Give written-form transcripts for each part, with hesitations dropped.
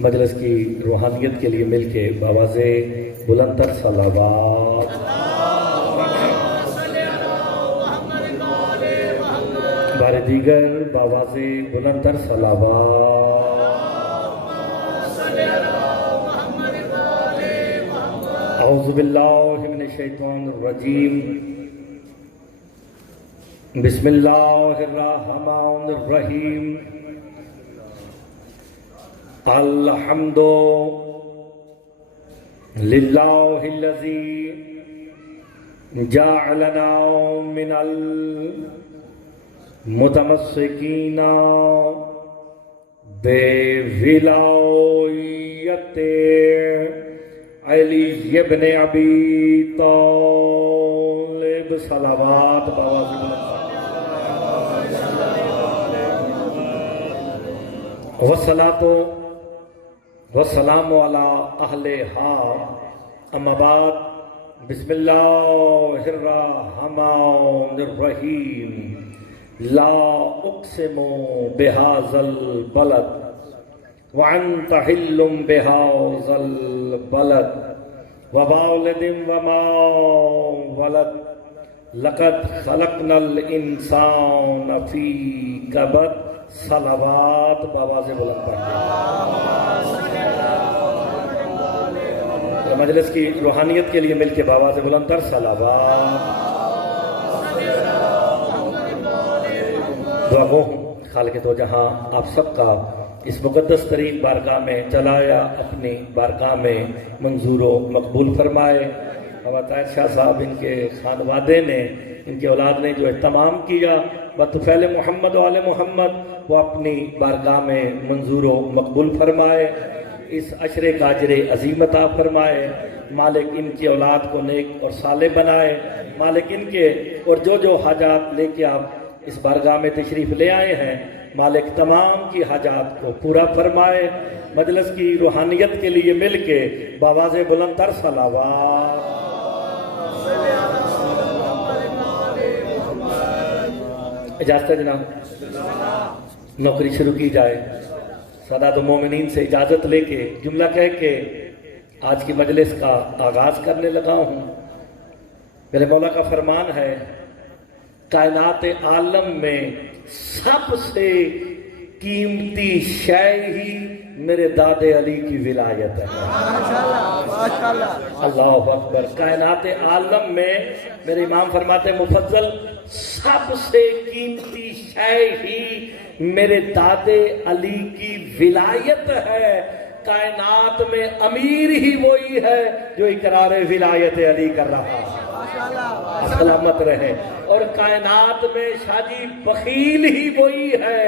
مجلس کی روحانیت کے لیے مل کے بآواز بلند تر صلوات، بار دیگر بآواز بلند تر صلوات۔ اعوذ باللہ من الشیطان الرجیم، بسم اللہ الرحمن الرحیم۔ الحمد للہ الذی جعلنا من المتمسکین بولایت علی ابن ابی طالب۔ صلوات بآواز والصلاة والسلام علی اہلہا، اما بعد، بسم اللہ الرحمن الرحیم۔ لا اقسم بہذا البلد وانت حل بہذا البلد ووالد وما ولد لقد خلقنا الانسان فی کبد۔ صلوات بآواز بلند پڑھیں۔ مجلس کی روحانیت کے لیے مل کے بآواز بلند تر صلوات۔ دعا گو ہوں خالق دو جہاں آپ سب کا اس مقدس ترین بارگاہ میں چلایا اپنی بارگاہ میں منظور و مقبول فرمائے۔ طاہر شاہ صاحب ان کے خانوادے نے، ان کے اولاد نے جو اہتمام کیا بطفیل محمد و آل محمد، وہ اپنی بارگاہ میں منظور و مقبول فرمائے۔ اس عشر کاجر عظیم عطا فرمائے۔ مالک ان کی اولاد کو نیک اور صالح بنائے۔ مالک ان کے اور جو حاجات لے کے آپ اس بارگاہ میں تشریف لے آئے ہیں، مالک تمام کی حاجات کو پورا فرمائے۔ مجلس کی روحانیت کے لیے مل کے بآواز بلند تر صلوات۔ اجازت ہے جناب، نوکری شروع کی جائے۔ سادات المومنین سے اجازت لے کے جملہ کہہ کے آج کی مجلس کا آغاز کرنے لگا ہوں۔ میرے مولا کا فرمان ہے، کائنات عالم میں سب سے قیمتی شے ہی میرے داد علی کی ولایت ہے۔ اللہ اکبر۔ کائنات عالم میں میرے امام فرماتے ہیں مفضل، سب سے قیمتی شے ہی میرے داد علی کی ولایت ہے۔ کائنات میں امیر ہی وہی ہے جو اقرار ولایت علی کر رہا ہے، سلامت رہے۔ اور کائنات میں شاہ جی بخیل ہی وہی ہے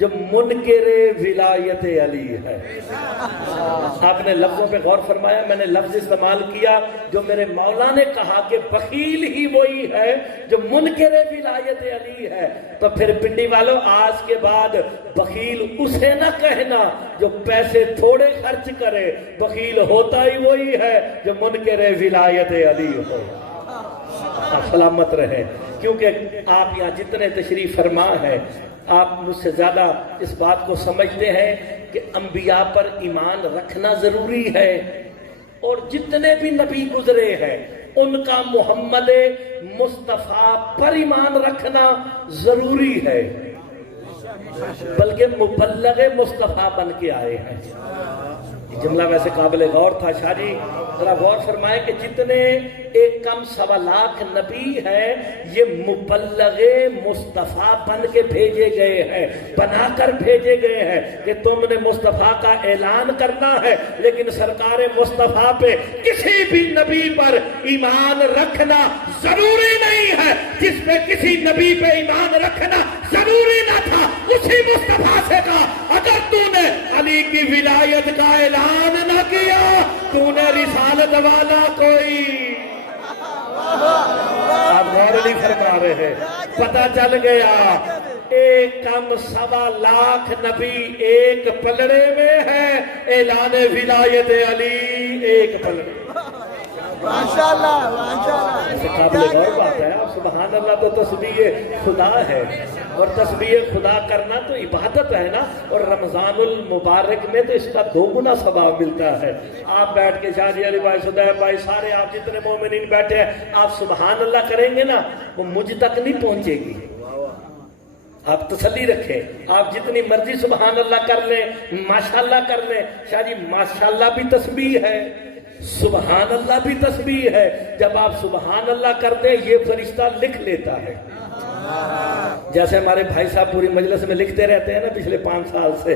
جو منکر ولایت علی ہے۔ آپ نے لفظوں پہ غور فرمایا، میں نے لفظ استعمال کیا جو میرے مولا نے کہا کہ بخیل ہی وہی ہے جو منکر ولایت علی ہے۔ تو پھر پنڈی والوں، آج کے بعد بخیل اسے نہ کہنا جو پیسے تھوڑے خرچ کرے، بخیل ہوتا ہی وہی ہے جو منکر ولایت علی ہو۔ آپ سلامت رہیں، کیونکہ آپ یہاں جتنے تشریف فرما ہیں، آپ مجھ سے زیادہ اس بات کو سمجھتے ہیں کہ انبیاء پر ایمان رکھنا ضروری ہے، اور جتنے بھی نبی گزرے ہیں ان کا محمد مصطفیٰ پر ایمان رکھنا ضروری ہے، بلکہ مبلغ مصطفیٰ بن کے آئے ہیں۔ جملہ ویسے قابل غور تھا شاہ جی، ذرا غور فرمائیں کہ جتنے 1.25 نبی ہیں یہ مبلغ مصطفیٰ بن کے بھیجے گئے ہیں، بنا کر بھیجے گئے ہیں کہ تم نے مصطفیٰ کا اعلان کرنا ہے، لیکن سرکار مصطفیٰ پہ کسی بھی نبی پر ایمان رکھنا ضروری نہیں ہے۔ جس پہ کسی نبی پہ ایمان رکھنا ضروری نہ تھا، اسی مصطفیٰ سے کہا اگر تو نے علی کی ولایت کا اعلان نہ کیا تو نے رسالت والا کوئی۔ آپ غور نہیں فرما رہے ہیں، پتہ چل گیا 1.25 نبی ایک پلڑے میں ہے، اعلان ولایت علی ایک پلڑے۔ ماشاءاللہ ماشاءاللہ، قابل غور بات ہے۔ سبحان اللہ تو تسبیح خدا ہے۔ اور تسبیح خدا کرنا تو عبادت ہے نا، اور رمضان المبارک میں تو اس کا 2 گنا ثواب ملتا ہے۔ آپ بیٹھ کے شاہ جی علی بھائی، صدیق بھائی، سارے آپ جتنے مومنین بیٹھے ہیں، آپ سبحان اللہ کریں گے نا، وہ مجھ تک نہیں پہنچے گی۔ آپ تسلی رکھیں، آپ جتنی مرضی سبحان اللہ کر لیں، ماشاءاللہ کر لیں۔ شاہ جی ماشاءاللہ بھی تسبیح ہے، سبحان اللہ بھی تسبیح ہے۔ جب آپ سبحان اللہ کر دیں، یہ فرشتہ لکھ لیتا ہے۔ جیسے ہمارے بھائی صاحب پوری مجلس میں لکھتے رہتے ہیں نا پچھلے 5 سال سے۔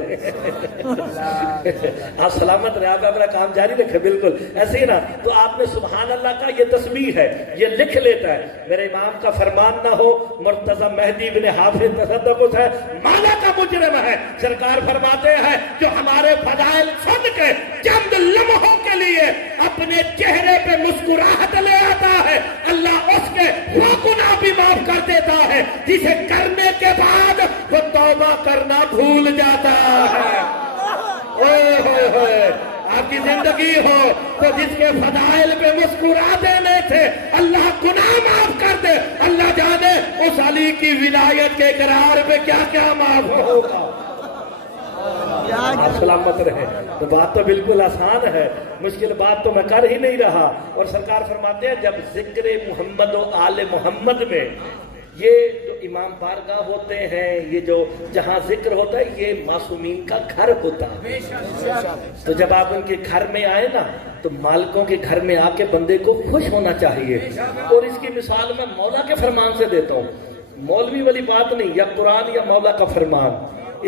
آپ سلامت رہے، آپ اپنا کام جاری رکھیں، بالکل ایسے ہی نا۔ تو آپ نے سبحان اللہ کا، یہ تسبیح ہے، یہ لکھ لیتا ہے۔ میرے امام کا فرمان نہ ہو، مرتضی مہدی بن حافظ تصدق ہے، مالا کا مجرم ہے۔ سرکار فرماتے ہیں جو ہمارے فضائل سن کے چند لمحوں کے لیے اپنے چہرے پہ مسکراہٹ لے آتا ہے، اللہ اس کے وہ گناہ بھی معاف کر دیتا ہے جسے کرنے کے بعد وہ توبہ کرنا بھول جاتا ہے۔ اوہ ہوئے ہوئے، آپ کی زندگی ہو تو جس کے فضائل پہ مسکرا دینے سے اللہ گناہ معاف کر دے، اللہ جانے اس علی کی ولایت کے اقرار پہ کیا کیا معاف ہوگا۔ آپ سلامت رہے۔ تو بات تو بالکل آسان ہے، مشکل بات تو میں کر ہی نہیں رہا۔ اور سرکار فرماتے ہیں جب ذکر محمد و آل محمد میں یہ جو امام بارگاہ ہوتے ہیں، یہ جو جہاں ذکر ہوتا ہے، یہ معصومین کا گھر ہوتا ہے۔ تو جب آپ ان کے گھر میں آئے نا، تو مالکوں کے گھر میں آ کے بندے کو خوش ہونا چاہیے۔ اور اس کی مثال میں مولا کے فرمان سے دیتا ہوں، مولوی والی بات نہیں، یا قرآن یا مولا کا فرمان۔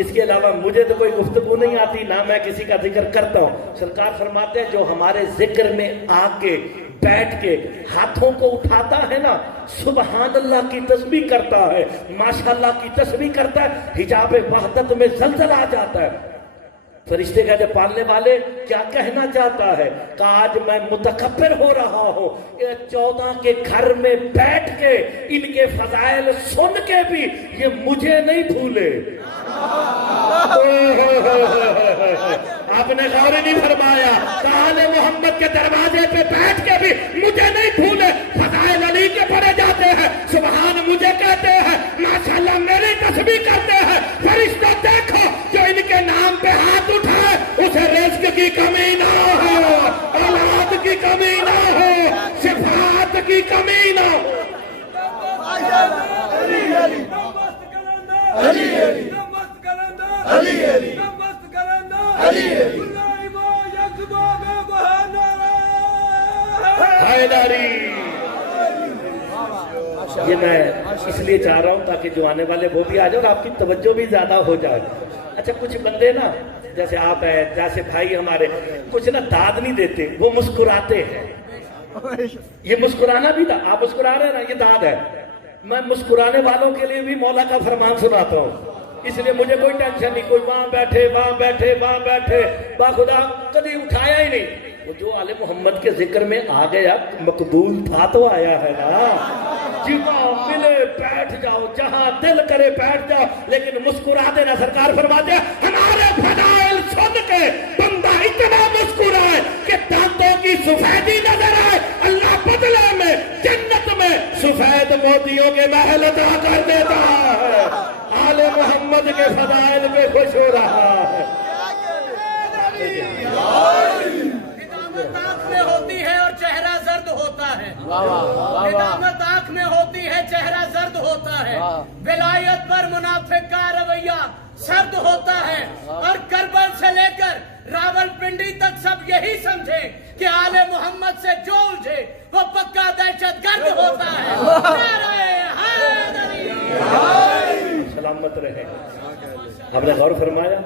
اس کے علاوہ مجھے تو کوئی گفتگو نہیں آتی، نہ میں کسی کا ذکر کرتا ہوں۔ سرکار فرماتے ہیں جو ہمارے ذکر میں آ کے بیٹھ کے ہاتھوں کو اٹھاتا ہے نا، سبحان اللہ کی تسبیح کرتا ہے، ماشاءاللہ کی تسبیح کرتا ہے، حجاب وحدت میں زلزلہ آ جاتا ہے۔ فرشتے کہتے پالنے والے کیا کہنا چاہتا ہے؟ کہ آج میں متکبر ہو رہا ہوں، 14 کے گھر میں بیٹھ کے ان کے فضائل سن کے بھی یہ مجھے نہیں بھولے۔ آپ نے غور نہیں فرمایا، آل محمد کے دروازے پہ بیٹھ کے بھی مجھے نہیں بھولے، فضائل علی کے پڑھے جاتے ہیں، سبحان مجھے کہتے ہیں، ماشاءاللہ میری تسبیح کرتے ہیں۔ فرشتہ دیکھو جو ان کے نام پہ ہاتھ اٹھائے اسے رزق کی کمی نہ ہو، اولاد کی کمی نہ ہو، شفاعت کی کمی نہ ہو۔ یہ میں اس لیے چاہ رہا ہوں تاکہ جو آنے والے وہ بھی آ جائے اور آپ کی توجہ بھی زیادہ ہو جائے۔ اچھا کچھ بندے نا جیسے آپ ہیں، جیسے بھائی ہمارے، کچھ نا داد نہیں دیتے، وہ مسکراتے ہیں۔ یہ مسکرانا بھی تھا، آپ مسکرا رہے ہیں نا، یہ داد ہے۔ میں مسکرانے والوں کے لیے بھی مولا کا فرمان سناتا ہوں، اس لیے مجھے کوئی ٹینشن نہیں، کوئی وہاں بیٹھے وہاں بیٹھے وہاں بیٹھے، باخدا کبھی اٹھایا ہی نہیں۔ وہ جو آل محمد کے ذکر میں آ گیا، مقبول تھا تو آیا ہے نا۔ جہاں ملے بیٹھ جاؤ، جہاں دل کرے بیٹھ جاؤ، لیکن مسکرا دینا۔ سرکار فرماتے ہیں ہمارے فضائل سن کے بندہ اتنا مسکرائے کہ دانتوں کی سفیدی نظر آئے، اللہ بدلے میں جنت میں سفید موتیوں کے محل عطا کر دیتا ہے۔ آل محمد کے فضائل میں خوش ہو رہا ہے۔ ندامت آنکھ میں ہوتی ہے اور چہرہ زرد ہوتا ہے، ندامت آنکھ میں ہوتی ہے، چہرہ زرد ہوتا ہے، ولایت پر منافق کا رویہ سرد ہوتا ہے، اور کربل سے لے کر راول پنڈی تک سب یہی سمجھیں کہ آل محمد سے جو الجھے وہ پکا دہشت گرد ہوتا ہے۔ نعرہ حیدری! سلامت رہے۔ آپ نے غور فرمایا،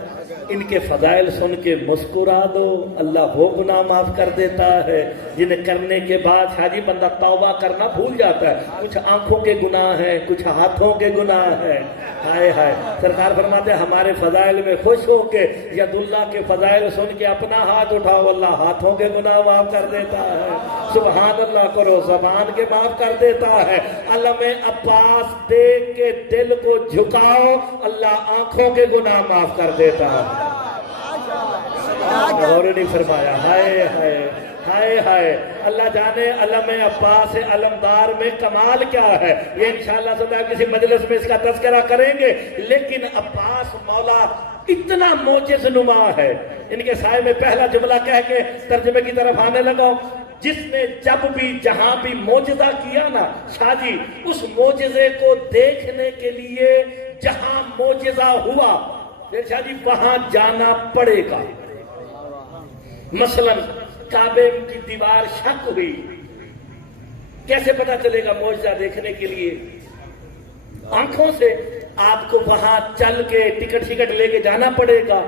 ان کے فضائل سن کے مسکرا دو، اللہ وہ گناہ معاف کر دیتا ہے جنہیں کرنے کے بعد حاجی بندہ توبہ کرنا بھول جاتا ہے۔ کچھ آنکھوں کے گناہ ہیں، کچھ ہاتھوں کے گناہ ہیں۔ ہائے ہائے، سرکار فرماتے ہیں ہمارے فضائل میں خوش ہو کے ید اللہ کے فضائل سن کے اپنا ہاتھ اٹھاؤ، اللہ ہاتھوں کے گناہ معاف کر دیتا ہے۔ سبحان اللہ کرو، زبان کے معاف کر دیتا ہے۔ علم عباس دیکھ کے دل کو جھکاؤ، اللہ آنکھوں کے گناہ معاف کر دیتا ہے۔ غور نہیں فرمایا، ہائے ہائے ہائے ہائے اللہ جانے علم عباس علمدار میں کمال کیا ہے، یہ انشاءاللہ صدا کسی مجلس میں اس کا تذکرہ کریں گے۔ لیکن عباس مولا اتنا معجز نما ہے، ان کے سائے میں پہلا جملہ کہہ کے ترجمے کی طرف آنے لگا، جس نے جب بھی جہاں بھی معجزہ کیا نا شاہ جی، اس معجزے کو دیکھنے کے لیے جہاں معجزہ ہوا پھر شاہ جی وہاں جانا پڑے گا۔ مثلا کعبے کی دیوار شک ہوئی، کیسے پتا چلے گا معجزہ دیکھنے کے لیے؟ آنکھوں سے آپ کو وہاں چل کے ٹکٹ لے کے جانا پڑے گا۔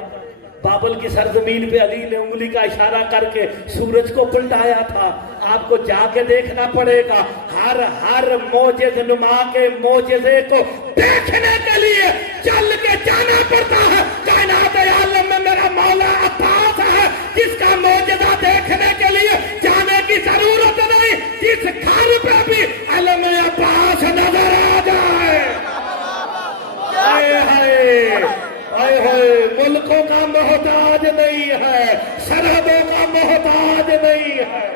بابل کی سرزمین پہ علی نے انگلی کا اشارہ کر کے سورج کو پلٹایا تھا، آپ کو جا کے دیکھنا پڑے گا۔ ہر معجز نما کے معجزے کو دیکھنے کے لیے چل کے جانا پڑتا ہے۔ کائنات عالم میں میرا مولا عباس ہے جس کا معجزہ دیکھنے کے لیے جانے کی ضرورت نہیں، جس گھر پہ بھی علم عباس نظر آ جائے۔ ملکوں کا محتاج نہیں ہے، سرحدوں کا محتاج نہیں ہے۔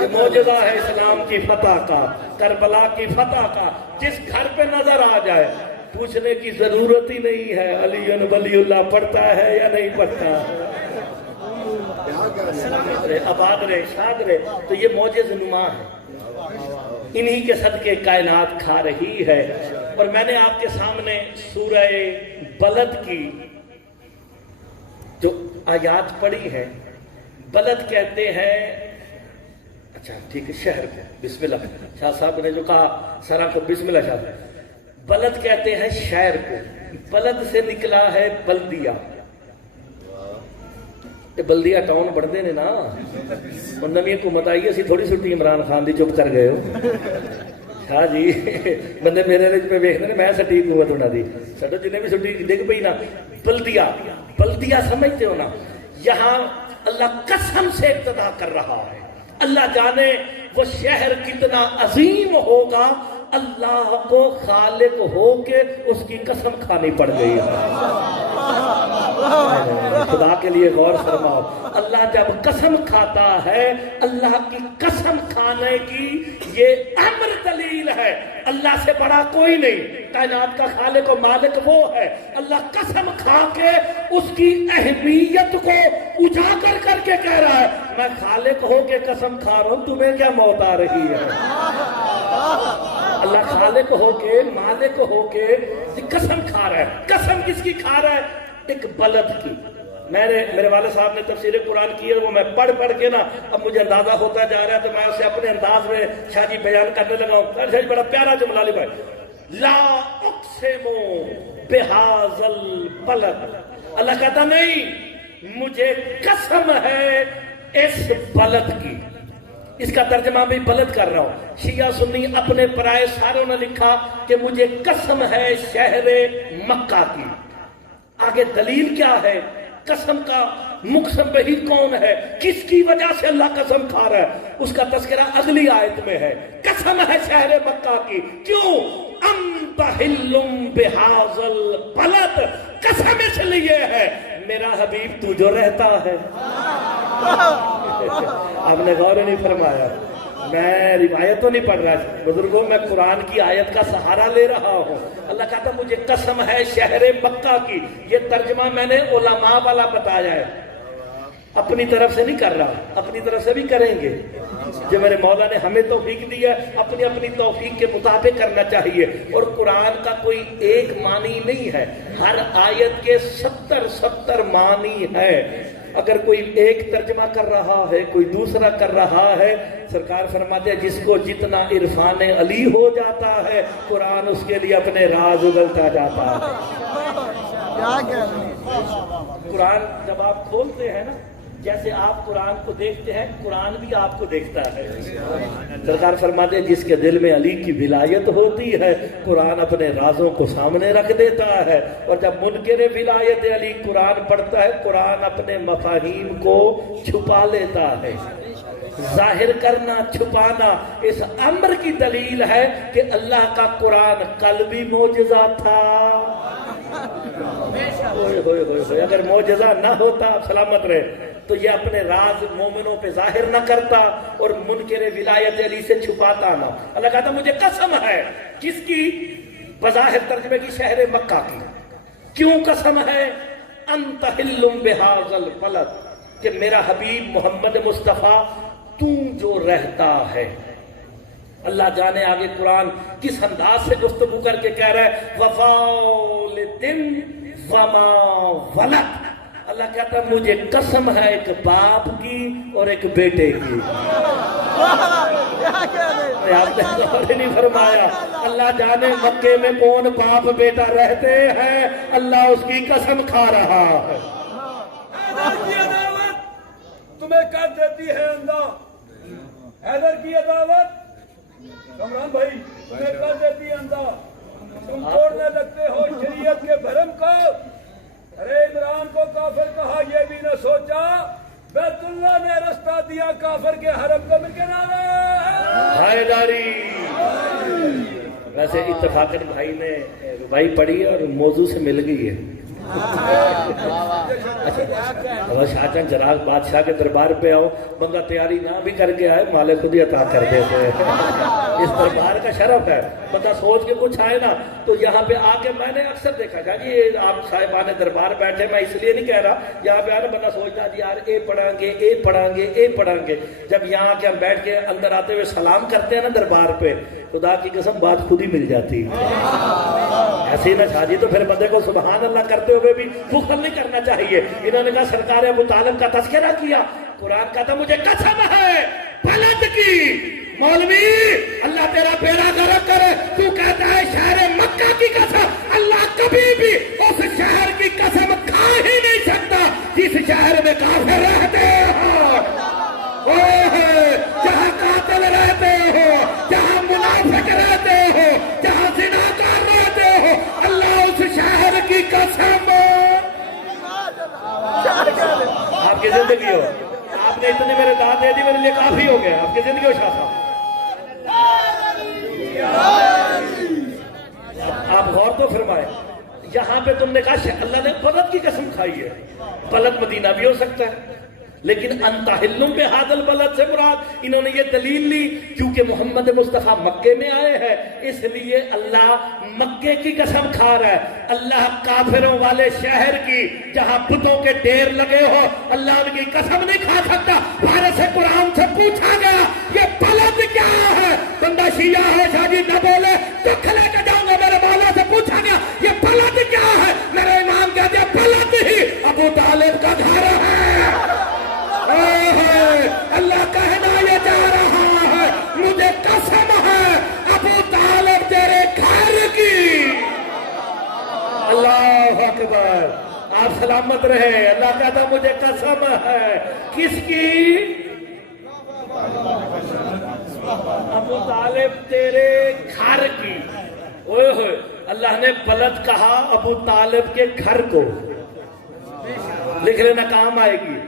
یہ معجزہ ہے اسلام کی فتح کا، کربلا کی فتح کا۔ جس گھر پہ نظر آ جائے پوچھنے کی ضرورت ہی نہیں ہے علی ولی اللہ پڑھتا ہے یا نہیں پڑھتا۔ آباد رہے، شاد رہے۔ تو یہ معجز نما ہے، انہی کے صدقے کائنات کھا رہی ہے۔ اور میں نے آپ کے سامنے سورہ بلد کی جو آیات پڑھی ہے، بلد کہتے ہیں، اچھا ٹھیک ہے، شہر کو بسم اللہ، شاہ صاحب نے جو کہا سرا کو بسم اللہ شاہ، بلد کہتے ہیں شہر کو، بلد سے نکلا ہے بلدیہ، بلدیہ ٹاؤن بڑھتے نے نا، اور نمی حکومت آئی اسی تھوڑی چھٹی عمران خان دی چپ کر گئے ہو۔ ہاں جی بندے میرے پہ ویکھتے ہیں میں سٹی حکومت ہونا دی، سڈو جنہیں بھی چھٹی ڈگ پئی نا، بلدیہ سمجھتے ہو نا، یہاں اللہ قسم سے ابتدا کر رہا ہے۔ اللہ جانے وہ شہر کتنا عظیم ہوگا، اللہ کو خالق ہو کے اس کی قسم کھانی پڑ گئی ہے۔ خدا کے لیے غور فرماؤ، اللہ جب قسم کھاتا ہے، اللہ کی قسم کھانے کی یہ امر دلیل ہے۔ اللہ سے بڑا کوئی نہیں، کائنات کا خالق و مالک وہ ہے۔ اللہ قسم کھا کے اس کی اہمیت کو اجاگر کر کے کہہ رہا ہے، میں خالق ہو کے قسم کھا رہا ہوں، تمہیں کیا موت آ رہی ہے؟ اللہ خالق ہو کے، مالک ہو کے قسم کھا رہا ہے۔ قسم کس کی کھا رہا ہے؟ ایک بلد کی۔ میرے والد صاحب نے تفسیر قرآن کی ہے، وہ میں پڑھ کے نا اب مجھے اندازہ ہوتا جا رہا ہے، تو میں اسے اپنے انداز میں شاہ جی بیان کرنے لگا ہوں۔ شاہ جی بڑا پیارا جملہ لے بھائی، لا اقسم بہذا البلد، اللہ کہتا نہیں مجھے قسم ہے اس بلد کی۔ اس کا ترجمہ بھی بلد کر رہا ہوں۔ شیعہ سنی اپنے پرائے ساروں نے لکھا کہ مجھے قسم ہے شہر مکہ کی۔ آگے دلیل کیا ہے؟ قسم کا مقسم بہی کون ہے؟ کس کی وجہ سے اللہ قسم کھا رہا ہے؟ اس کا تذکرہ اگلی آیت میں ہے۔ قسم ہے شہر مکہ کی، کیوں؟ انت حل بہذا البلد، قسم اس لیے ہے میرا حبیب تو جو رہتا ہے۔ آپ نے غور نہیں فرمایا، میں روایت تو نہیں پڑھ رہا بزرگوں، میں قرآن کی آیت کا سہارا لے رہا ہوں۔ اللہ کہتا مجھے قسم ہے شہر مکہ کی۔ یہ ترجمہ میں نے علماء والا بتایا ہے، اپنی طرف سے نہیں کر رہا، اپنی طرف سے بھی کریں گے۔ جو میرے مولا نے ہمیں توفیق دی ہے، اپنی اپنی توفیق کے مطابق کرنا چاہیے۔ اور قرآن کا کوئی ایک معنی نہیں ہے، ہر آیت کے 70 معنی ہے۔ اگر کوئی ایک ترجمہ کر رہا ہے، کوئی دوسرا کر رہا ہے، سرکار فرماتے ہیں جس کو جتنا عرفان علی ہو جاتا ہے، قرآن اس کے لیے اپنے راز اگلتا جاتا ہے۔ قرآن جب آپ کھولتے ہیں نا، جیسے آپ قرآن کو دیکھتے ہیں، قرآن بھی آپ کو دیکھتا ہے۔ سرکار فرماتے ہیں جس کے دل میں علی کی ولایت ہوتی ہے، قرآن اپنے رازوں کو سامنے رکھ دیتا ہے۔ اور جب منکر ولایت علی قرآن پڑھتا ہے، قرآن اپنے مفاہیم کو چھپا لیتا ہے۔ ظاہر کرنا، چھپانا اس امر کی دلیل ہے کہ اللہ کا قرآن کل بھی معجزہ تھا۔ اگر معجزہ نہ ہوتا، سلامت رہے، تو یہ اپنے راز مومنوں پہ ظاہر نہ کرتا اور منکر ولایت علی سے چھپاتا نہ. اللہ کہتا مجھے قسم ہے. کس کی؟ بظاہر ترجمے کی شہر مکہ کی. کیوں قسم ہے؟ انت حل بہذا البلد، کہ میرا حبیب محمد مصطفیٰ تو جو رہتا ہے. اللہ جانے آگے قرآن کس انداز سے گفتگو کر کے کہہ رہا ہے وَوَالِدٍ وَمَا وَلَدَ. اللہ کہتا ہے مجھے قسم ہے ایک باپ کی اور ایک بیٹے کی. آپ نے غور نہیں فرمایا. اللہ جانے مکے میں کون باپ بیٹا رہتے ہیں، اللہ اس کی قسم کھا رہا ہے. کی عداوت تمہیں کر دیتی ہے اندھا. حیدر کی عداوت کمران بھائی تمہیں کر دیتی ہے اندھا. تم توڑنے لگتے ہو شریعت کے بھرم کو. ارے عمران کو کافر کہا، یہ بھی نہ سوچا بیت اللہ نے رستہ دیا کافر کے حرم کو. مل کے نعرہ حیداری. ویسے اتفاقاً بھائی نے ربائی پڑھی اور موضوع سے مل گئی ہے. اگر شاہ جہاں چراغ بادشاہ کے دربار پہ آؤ، بندہ تیاری نہ بھی کر کے آئے مالک خود ہی عطا کر دیتے ہیں. اس دربار کا شرف ہے. بندہ سوچ کے کچھ آئے نا تو یہاں پہ آ کے میں نے اکثر دیکھا جی آپ صاحبان دربار بیٹھے، میں اس لیے نہیں کہہ رہا، یہاں پہ آنا بندہ سوچتا جی یار اے پڑھیں گے اے پڑھیں گے اے پڑھیں گے. جب یہاں آ کے ہم بیٹھ کے اندر آتے ہوئے سلام کرتے ہیں نا دربار پہ، خدا کی قسم بات خود ہی مل جاتی. ایسے ہی نہ شاہ جی تو پھر بندے کو سبحان اللہ کرتے ہوئے بھی بخل نہیں کرنا چاہیے. انہوں نے کہا سرکار ابو طالب کا تذکرہ کیا. قرآن کہتا مجھے قسم ہے بلد کی. مولوی اللہ تیرا بیڑا غرق کرے، تو کہتا ہے شہر مکہ کی قسم. اللہ کبھی بھی اس شہر کی قسم کھا ہی نہیں سکتا جس شہر میں کافر رہتے ہو، جہاں قاتل رہتے ہو، جہاں منافق رہتے ہو، جہاں زناکار رہتے ہو. اللہ اس شہر کی قسم. آپ کی زندگی ہو، آپ نے اتنی میرے داد دے دی، میرے لیے کافی ہو گیا. آپ کی زندگی ہو شاہ صاحب. آپ غور تو فرمائے، یہاں پہ تم نے کہا اللہ نے بلد کی قسم کھائی ہے. بلد مدینہ بھی ہو سکتا ہے، لیکن انت حل بہذا البلد سے مراد انہوں نے یہ دلیل لی کیونکہ محمد مصطفیٰ مکے میں آئے ہیں، اس لیے اللہ مکے کی قسم کھا رہا ہے. اللہ کافروں والے شہر کی جہاں بتوں کے ڈھیر لگے ہو اللہ ان کی قسم نہیں کھا سکتا. فارس قرآن سے پوچھا گیا یہ بلد کیا ہے؟ بندہ شیعہ ہے شاہ جی نہ بولے تو کھلے کے جاؤں گا. میرے مولا سے پوچھا گیا یہ بلد کیا ہے؟ میرے امام کہتے ہیں بلد ہی ابو طالب کا گھر ہے. اللہ کہنا یہ جا رہا ہے مجھے قسم ہے ابو طالب تیرے گھر کی. اللہ اکبر. آپ سلامت رہے. اللہ کہتا مجھے قسم ہے. کس کی؟ ابو طالب تیرے گھر کی. اوہ ہوئے اللہ نے بلد کہا ابو طالب کے گھر کو. لکھ لینا کام آئے گی.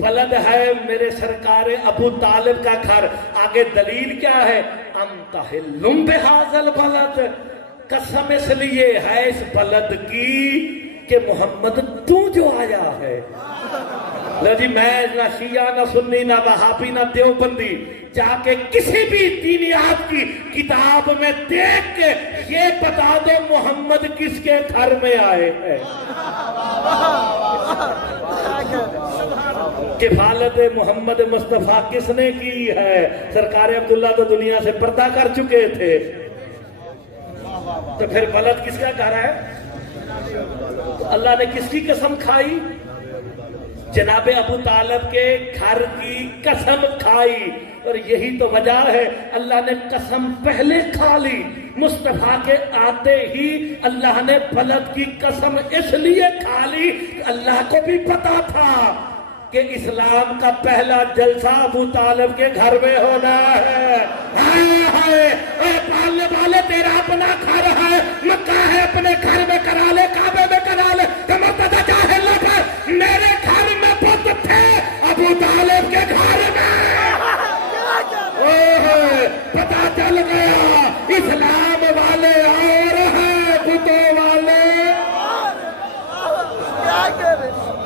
بلد ہے میرے سرکار ابو طالب کا گھر. آگے دلیل کیا ہے؟ انت حل بہذا البلد. قسم اس لیے ہے اس بلد کی کہ محمد تو جو آیا ہے. لو جی میں نہ شیعہ نہ سنی نہ وہابی نہ دیوبندی جا کے کسی بھی دینیات کی کتاب میں دیکھ کے یہ بتا دو محمد کس کے گھر میں آئے ہیں. کفالت محمد مصطفیٰ کس نے کی ہے؟ سرکار عبداللہ تو دنیا سے پردہ کر چکے تھے. تو پھر بلد کس کا گھر ہے؟ تو اللہ نے کس کی قسم کھائی؟ جناب ابو طالب کے گھر کی قسم کھائی. اور یہی تو وجہ ہے اللہ نے قسم پہلے کھا لی. مصطفیٰ کے آتے ہی اللہ نے بلد کی قسم اس لیے کھا لی. اللہ کو بھی پتا تھا کہ اسلام کا پہلا جلسہ ابو طالب کے گھر میں ہونا ہے. طالب والے تیرا اپنا گھر ہے، مکہ ہے اپنے گھر میں کرا لے، کعبے میں کرا لے. مرتضی جاہل پر میرے گھر میں بت تھے ابو طالب کے گھر میں. پتا چل گیا اسلام والے اور ہیں بتوں والے.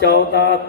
14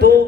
2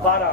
12।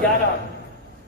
11।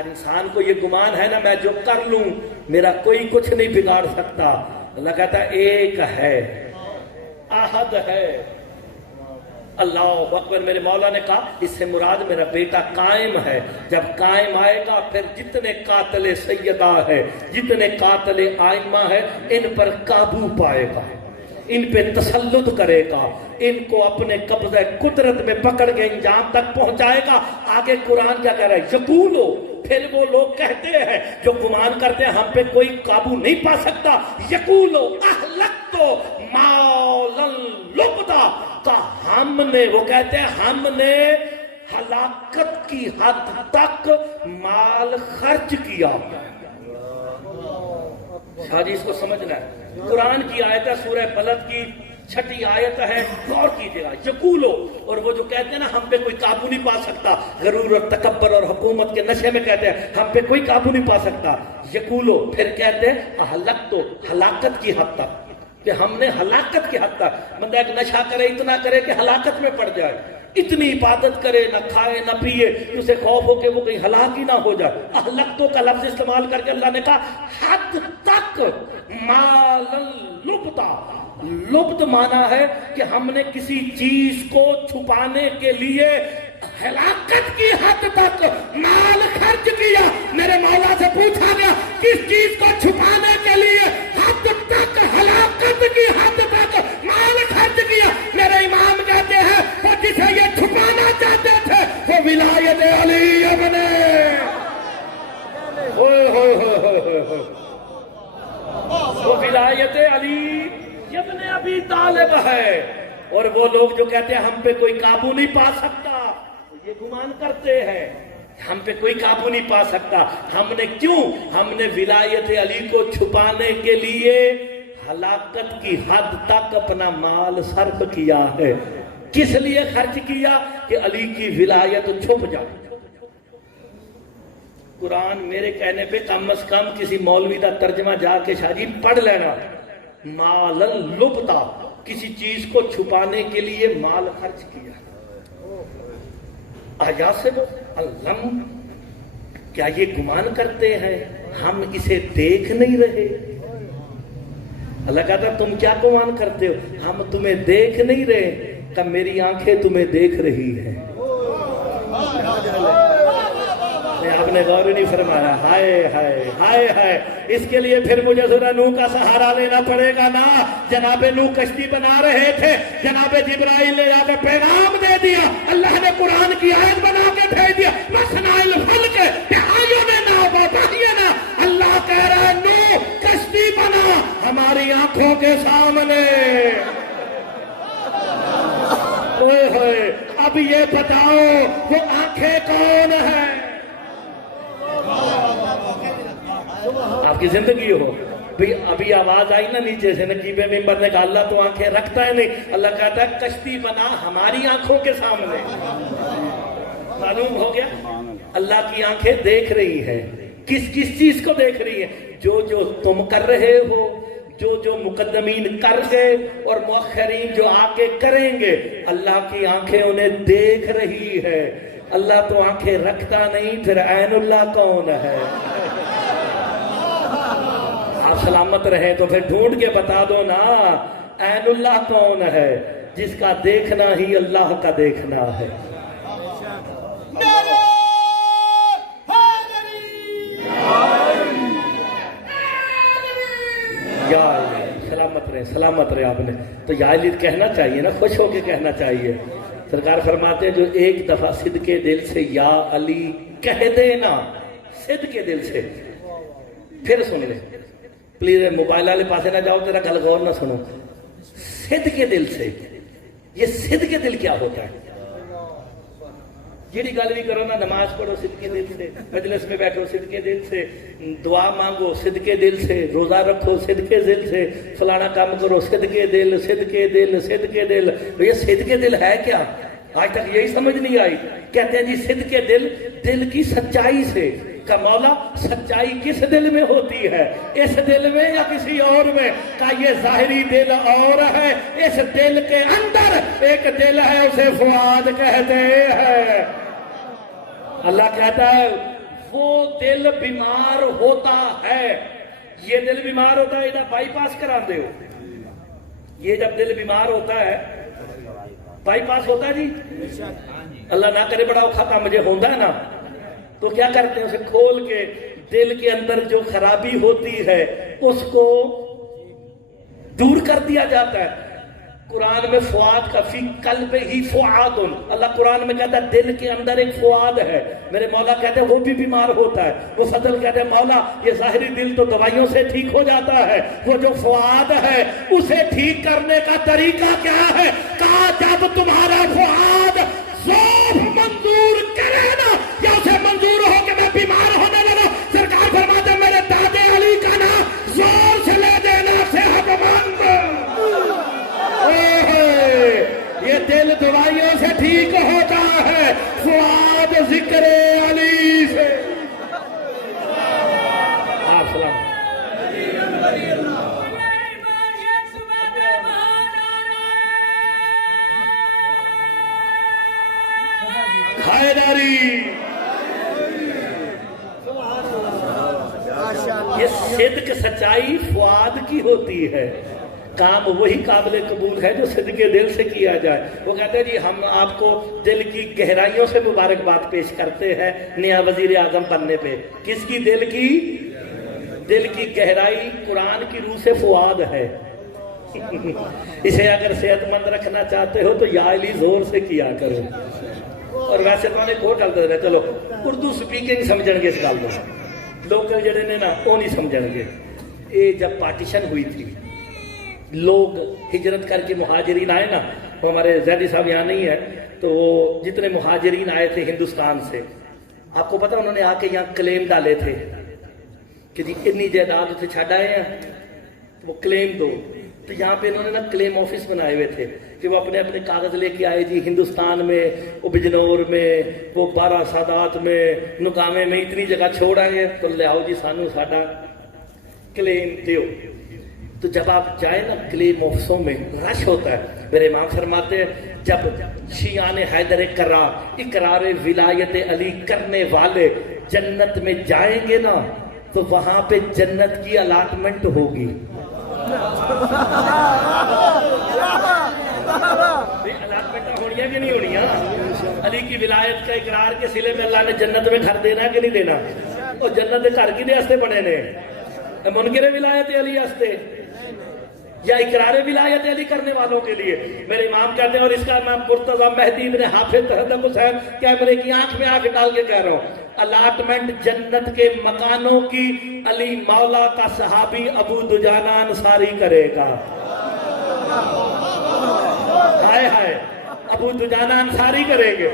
ہر انسان کو یہ گمان ہے نا میں جو کر لوں میرا کوئی کچھ نہیں بگاڑ سکتا. اللہ کہتا ہے ایک ہے، احد ہے. اللہ اکبر. میرے مولا نے کہا اس سے مراد میرا بیٹا قائم ہے. جب قائم آئے گا پھر جتنے قاتل سیدہ ہے، جتنے قاتل آئمہ ہے، ان پر قابو پائے گا، ان پہ تسلط کرے گا، ان کو اپنے قبضہ قدرت میں پکڑ کے انجام تک پہنچائے گا. آگے قرآن کیا کہہ رہا ہے؟ یقولو. پھر وہ لوگ کہتے ہیں جو گمان کرتے ہیں ہم پہ کوئی قابو نہیں پا سکتا. یقولو اہلکتو مالا لبدا. ہم نے، وہ کہتے ہیں ہم نے ہلاکت کی حد تک مال خرچ کیا. شاہ جی اس کو سمجھنا ہے. قرآن کی آیت ہے سورہ بلد کی 6 آیت ہے، غور کیجیے گا. یقولو، اور وہ جو کہتے ہیں نا ہم پہ کوئی قابو نہیں پا سکتا، غرور اور تکبر اور حکومت کے نشے میں کہتے ہیں ہم پہ کوئی قابو نہیں پا سکتا. یقولو، پھر کہتے ہیں اہلکتو، ہلاکت کی حد تک، کہ ہم نے ہلاکت کی حد تک. بندہ ایک نشہ کرے، اتنا کرے کہ ہلاکت میں پڑ جائے، اتنی عبادت کرے، نہ کھائے نہ پیے، اسے خوف ہو کہ وہ کہیں ہلاک ہی نہ ہو جائے. اہلکتو کا لفظ استعمال کر کے اللہ نے کہا حد تک مال لبدا. لبد مانا ہے کہ ہم نے کسی چیز کو چھپانے کے لیے ہلاکت کی حد تک مال خرچ کیا. میرے مولا سے پوچھا گیا کس چیز کو چھپانے کے لیے حد تک، ہلاکت کی حد تک مال خرچ کیا. میرے امام کہتے ہیں وہ جسے یہ چھپانا چاہتے تھے وہ ولایت علی ابن وہ ولایت علی ابن ابی طالب ہے. اور وہ لوگ جو کہتے ہیں ہم پہ کوئی قابو نہیں پا سکتا، یہ گمان کرتے ہیں ہم پہ کوئی قابو نہیں پا سکتا. ہم نے کیوں؟ ہم نے ولایت علی کو چھپانے کے لیے ہلاکت کی حد تک اپنا مال صرف کیا ہے. کس لیے خرچ کیا؟ کہ علی کی ولایت چھپ جائے. قرآن میرے کہنے پہ کم از کم کسی مولوی کا ترجمہ جا کے شاہ جی پڑھ لینا. مال لبدا، کسی چیز کو چھپانے کے لیے مال خرچ کیا. احسب الم، کیا یہ گمان کرتے ہیں ہم اسے دیکھ نہیں رہے؟ اللہ کہتا تم کیا گمان کرتے ہو؟ ہم تمہیں دیکھ نہیں رہے. کہ میری آنکھیں تمہیں دیکھ رہی ہیں. آپ نے غور نہیں فرمایا. ہائے ہائے ہائے ہائے. اس کے لیے پھر مجھے سورہ نوح کا سہارا لینا پڑے گا نا. جناب نوح کشتی بنا رہے تھے، جناب جبرائیل نے جا کے پیغام دے دیا، اللہ نے قرآن کی آیت بنا کے بھیج دیا وَصْنَعِ الْفُلْكَ بِأَعْيُنِنَا وَوَحْيِنَا. اللہ کہہ رہا ہے نوح کشتی بنا ہماری آنکھوں کے سامنے. اوہ ہوئے. اب یہ بتاؤ وہ آنکھیں کون ہیں؟ آپ کی زندگی ہو. ابھی آواز آئی نا نیچے سے، نقیب ممبر نے کہا اللہ تو آنکھیں رکھتا ہے نہیں. اللہ کہتا ہے کشتی بنا ہماری آنکھوں کے سامنے. معلوم ہو گیا اللہ کی آنکھیں دیکھ رہی ہیں. کس کس چیز کو دیکھ رہی ہیں؟ جو جو تم کر رہے ہو، جو جو مقدمین کر گئے اور مؤخرین جو آگے کریں گے، اللہ کی آنکھیں انہیں دیکھ رہی ہے. اللہ تو آنکھیں رکھتا نہیں، پھر عین اللہ کون ہے؟ آپ سلامت رہیں تو پھر ڈھونڈ کے بتا دو نا عین اللہ کون ہے، جس کا دیکھنا ہی اللہ کا دیکھنا ہے. یا سلامت رہے سلامت رہے. آپ نے تو یا علی کہنا چاہیے نا، خوش ہو کے کہنا چاہیے. سرکار فرماتے ہیں جو ایک دفعہ صدقے دل سے یا علی کہہ دینا، صدقے دل سے. پھر سن لے پلیز، موبائل والے پاسے نہ جاؤ، تیرا گل غور نہ سنو. صدقے دل سے، یہ صدقے دل کیا ہوتا ہے؟ جیڑی گل بھی کرو نا، نماز پڑھو صدقے دل سے، مجلس میں بیٹھو صدقے دل سے، دعا مانگو صدقے دل سے، روزہ رکھو صدقے دل سے، فلانا کام کرو صدقے دل، صدقے دل، صدقے دل. یہ صدقے دل ہے کیا؟ آج تک یہی سمجھ نہیں آئی. کہتے ہیں جی صدقے دل، دل کی سچائی سے. کا مولا سچائی کس دل میں ہوتی ہے؟ اس دل میں یا کسی اور میں؟ کا یہ ظاہری دل اور ہے، اس دل کے اندر ایک دل ہے، اسے فؤاد کہتے ہیں. اللہ کہتا ہے وہ دل بیمار ہوتا ہے. یہ دل بیمار ہوتا ہے ادھر بائی پاس کرا دے ہو. یہ جب دل بیمار ہوتا ہے بائی پاس ہوتا ہے جی, اللہ نہ کرے بڑا اوکھا کام مجھے ہوتا ہے نا, تو کیا کرتے ہیں اسے کھول کے دل کے اندر جو خرابی ہوتی ہے اس کو دور کر دیا جاتا ہے. قرآن میں فؤاد کا فی قلب ہی فؤاد, اللہ قرآن میں کہتا ہے دل کے اندر ایک فؤاد ہے. میرے مولا کہتے ہیں وہ بھی بیمار ہوتا ہے. وہ فضل کہتے ہیں مولا یہ ظاہری دل تو دوائیوں سے ٹھیک ہو جاتا ہے, وہ جو فؤاد ہے اسے ٹھیک کرنے کا طریقہ کیا ہے؟ کہا جب تمہارا فؤاد ذوف منظور کرے نا, یا اسے منظور ہو کہ میں بیمار ہونے لگا, سرکار فرماتے ہیں میرے دادے علی کا نام زور سے لے دینا صحت مند. یہ دل دوائیوں سے ٹھیک ہوتا ہے, فؤاد ذکر علی سے. آپ سلام. حیدری, یہ صدق سچائی فؤاد کی ہوتی ہے. کام وہی قابل قبول ہے جو صدق دل سے کیا جائے. وہ کہتے ہیں جی ہم آپ کو دل کی گہرائیوں سے مبارکباد پیش کرتے ہیں نیا وزیر اعظم بننے پہ. کس کی؟ دل کی. دل کی گہرائی قرآن کی روح سے فؤاد ہے. اسے اگر صحت مند رکھنا چاہتے ہو تو یا علی زور سے کیا کرو. اور ویسے تو نے کو ڈالتے رہے, چلو اردو سپیکنگ سمجھن گے اس گل میں, لوکل جڑے نے نا وہ نہیں سمجھن گے. یہ جب پارٹیشن ہوئی تھی لوگ ہجرت کر کے مہاجرین آئے نا, ہمارے زیدی صاحب یہاں نہیں ہے, تو وہ جتنے مہاجرین آئے تھے ہندوستان سے, آپ کو پتا انہوں نے آ کے یہاں کلیم ڈالے تھے کہ جی اتنی جائیداد اتنے چھڈ آئے ہیں وہ کلیم دو. تو یہاں پہ انہوں نے نا کلیم آفس بنائے ہوئے تھے کہ وہ اپنے اپنے کاغذ لے کے آئے جی ہندوستان میں, وہ بجنور میں, وہ بارہ سادات میں, نکامے میں, اتنی جگہ چھوڑ آئے ہیں, تو لے آؤ جی سانو ساڈا کلیم دیو. تو جب آپ جائیں نا کلیم آفسوں میں رش ہوتا ہے. میرے امام فرماتے ہیں جب شیعان حیدر کرار اقرار ولایت علی کرنے والے جنت میں جائیں گے نا تو وہاں پہ جنت کی الاٹمنٹ ہوگی. الاٹمنٹ ہونی ہے کہ نہیں ہونی؟ علی کی ولایت کا اقرار کے سلے میں اللہ نے جنت میں گھر دینا ہے کہ نہیں دینا؟ اور جنت کے گھر کی واسطے بنے نے منکر ولایت علی واسطے یا اقرار ولایت علی کرنے والوں کے لیے. میرے امام کہتے ہیں, اور اس کا نام مرتضی مہدی ابن حافظ تحدث حسین کیمرے کی آنکھ میں آنکھ ڈال کے کہہ رہا ہوں, الاٹمنٹ جنت کے مکانوں کی علی مولا کا صحابی ابو دجانہ انصاری کرے گا. ہائے ہائے, ابو دجانہ انصاری کریں گے.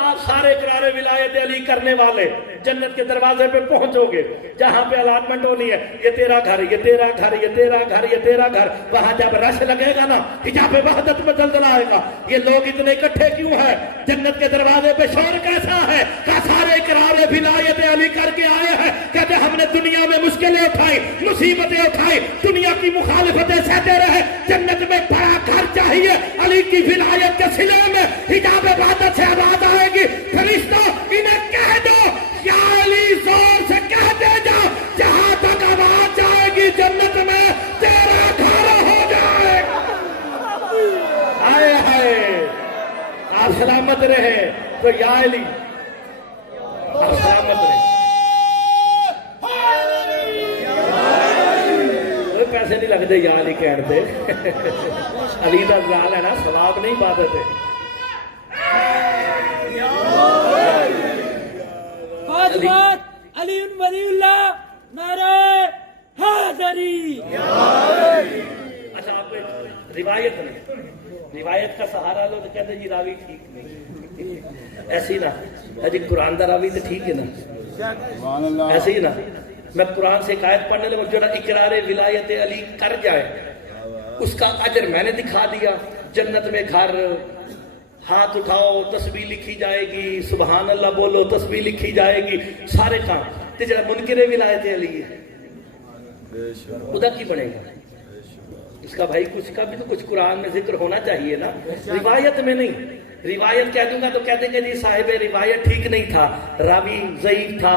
آپ سارے اقرار ولایت علی کرنے والے جنت کے دروازے پہ پہنچو گے جہاں پہ الاٹمنٹ ہونی ہے, یہ تیرا گھر, یہ تیرا گھر, یہ تیرا گھر, یہ تیرا گھر. وہاں جب رش لگے گا نا حجاب وحدت میں زلزلہ آئے گا. یہ لوگ اتنے اکٹھے کیوں ہیں؟ جنت کے دروازے پہ شور کیسا ہے؟ کہ سارے اقرار ولایت علی کر کے آئے ہیں. کہتے ہم نے دنیا میں مشکلیں اٹھائی, مصیبتیں اٹھائی, دنیا کی مخالفتیں سہتے رہے, جنت میں بڑا گھر چاہیے. علی کی ولایت کے سلے میں حجاب وحدت سے آواز آئے گی, فرشتوں انہیں کہہ دو یا علی زور سے کہہ دے جا, جہاں تک آواز جائے گی جنت میں تیرا گھر ہو جائے. آئے ہائے, آپ سلامت رہے تو یا علی آپ سلامت رہے. پیسے نہیں لگتے یا علی کہتے, علی کا زال ہے نا, ثواب نہیں عبادت ہے. علی ولی اللہ نعرہ حیدری. اچھا آپ روایت نہیں, روایت کا سہارا لو تو کہتے جی راوی ٹھیک نہیں, ایسی نا جی قرآن دا راوی تو ٹھیک ہے نا, ایسے ہی نا. میں قرآن سے آیت پڑھنے لگا جو اقرار ولایت علی کر جائے اس کا اجر میں نے دکھا دیا. جنت میں گھر, ہاتھ اٹھاؤ تسبیح لکھی جائے گی, سبحان اللہ بولو تسبیح لکھی جائے گی, سارے کام. تو جب منکر ولایت علی ہے ادھر کی بنے گا؟ اس کا بھائی کچھ کا بھی تو کچھ قرآن میں ذکر ہونا چاہیے نا, روایت میں نہیں. روایت کہہ دوں گا تو کہہ دیں گے جی صاحب روایت ٹھیک نہیں تھا، راوی ضعیف تھا،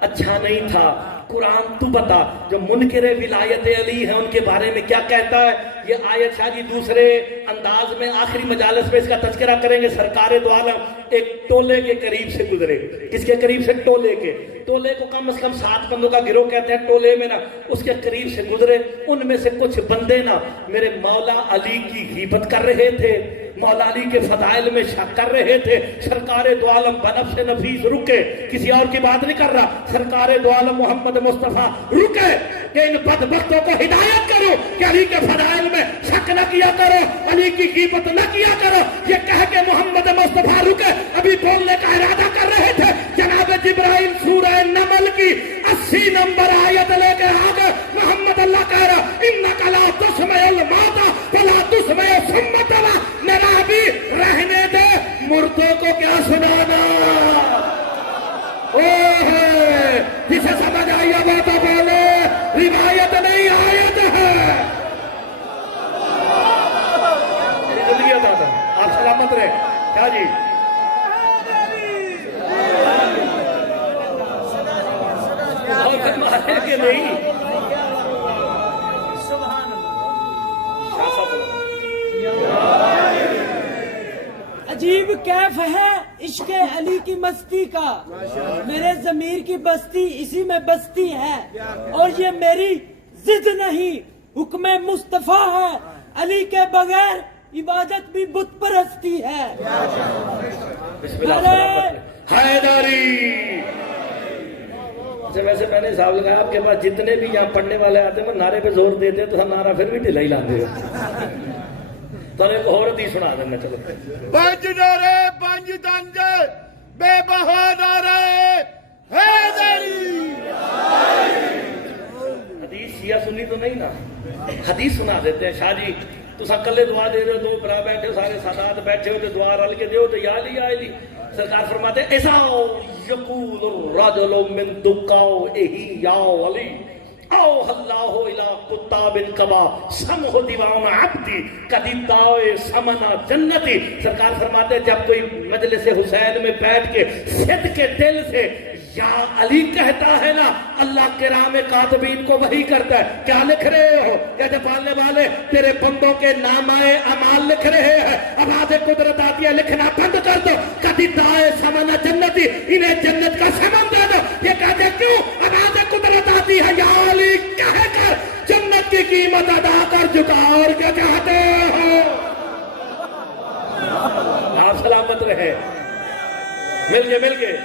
اچھا نہیں تھا۔ قرآن تو بتا جو منکر ولایت علی ہیں ان کے بارے میں کیا کہتا ہے؟ یہ آیت شاہ جی دوسرے انداز میں آخری مجالس میں اس کا تذکرہ کریں گے۔ سرکار دو عالم ایک ٹولے کے قریب سے گزرے۔ کس کے قریب سے؟ ٹولے کے۔ ٹولے کو کم از کم 7 بندوں کا گروہ کہتے ہیں ٹولے میں نا، اس کے قریب سے گزرے۔ ان میں سے کچھ بندے نا میرے مولا علی کی غیبت کر رہے تھے، مولا علی کے فضائل میں شک کر رہے تھے۔ سرکار دو عالم بنفس نفیس رکے، کسی اور کی بات نہیں کر رہا، سرکار دو عالم محمد مصطفیٰ رکے کہ ان بدبختوں کو ہدایت کرو کہ علی کے فضائل میں شک نہ کیا کرو، علی کی غیبت نہ کیا کرو۔ یہ کہہ کے محمد مصطفیٰ رکے، ابھی بولنے کا ارادہ کر رہے تھے، جناب جبرائیل سورہ نمل کی 80 نمبر آیت لے کے آگے محمد اللہ کہہ رہا انک لا تسمع الموت ولا تسمع الصم الدعاء۔ میرا ابھی رہنے دے، مردوں کو کیا سنانا؟ جسے سمجھ آئی وہ تو بولے، روایت نہیں آیت ہے۔ زندگی عطا تھا، آپ سلامت رہے۔ کیا جی اور پھر مارے کہ نہیں؟ عجیب کیف ہے عشق علی کی مستی کا، میرے ضمیر کی بستی اسی میں بستی ہے، اور یہ میری ضد نہیں حکم مصطفیٰ ہے، علی کے بغیر عبادت بھی بت پرستی ہے۔ بسم اللہ حیدری۔ ویسے میں نے حساب لگایا آپ کے پاس جتنے بھی یہاں پڑھنے والے آتے ہیں وہ نعرے پہ زور دیتے ہیں تو ہم نعرہ پھر بھی ڈھیلا ہی لاتے ہیں۔ تو ایک اور حدیث سنا دینا، چلو۔ بنج نعرے بنج دنج بے بہا نعرے حیدری۔ حدیث شیعہ سنی تو نہیں نا، حدیث سنا دیتے ہیں۔ شاہ جی تسا کلے دعا دے رہے ہو، دو برا بیٹھے سارے سادات بیٹھے ہو تو دعا رل کے دیو تو یا علی یا علی۔ سرکار فرماتے ہیں ایساؤ یقول الرجل من دکاؤ اہی یا علی او اللہ الہ قطاب کبا سمہ دیوان عبدی قدیداؤ سمنا جنتی۔ سرکار فرماتے ہیں جب کوئی مجلس حسین میں بیٹھ کے صدق کے دل سے یا علی کہتا ہے نا، اللہ کرام کاتبین کو وحی کرتا ہے کیا لکھ رہے ہو؟ کہتے پالنے والے تیرے بندوں کے نامۂ اعمال لکھ رہے ہیں، آواز قدرت آتی ہے لکھنا بند کر دو، قدیداؤ سمنا جنتی، انہیں جنت کا سمن دے دو۔ یہ کہتے کیوں؟ آواز قدرت آتی ہے یا علی کہہ کر جنت کی قیمت ادا کر چکا، اور کیا چاہتے ہو؟ آپ سلامت رہے۔ مل گئے